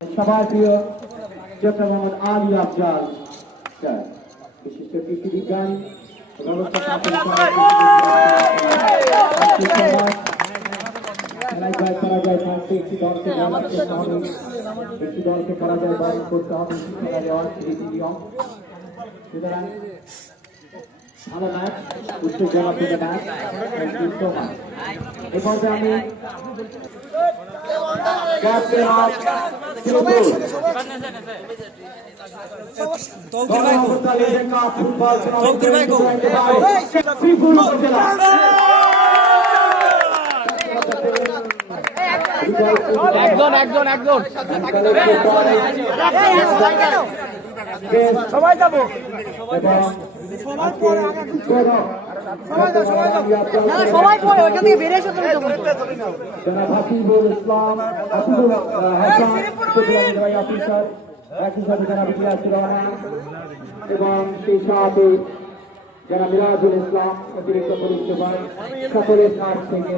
সবার প্রিয় doctor Mohammad Ali Afzal sir, বিশিষ্ট কৃষি বিজ্ঞান দলকে পরাজয় বরণ করতে হবে শিক্ষা দেওয়ার নিয়ম। সুতরাং ভালো ম্যাচ, উত্তেজনাপূর্ণ ম্যাচ। এ পর্যায়ে আমি একজন সবাই যাবো সবাই পরে ওইখান থেকে বেরিয়ে এসে তুমি হাসিবুল ইসলাম অফিসার একই সাথে যারা বিদ্যার্থী রহমান এবং সেই সাথে যারা মিরাজুল ইসলাম অতিরিক্ত পুলিশ সুপার সকলের কাছ থেকে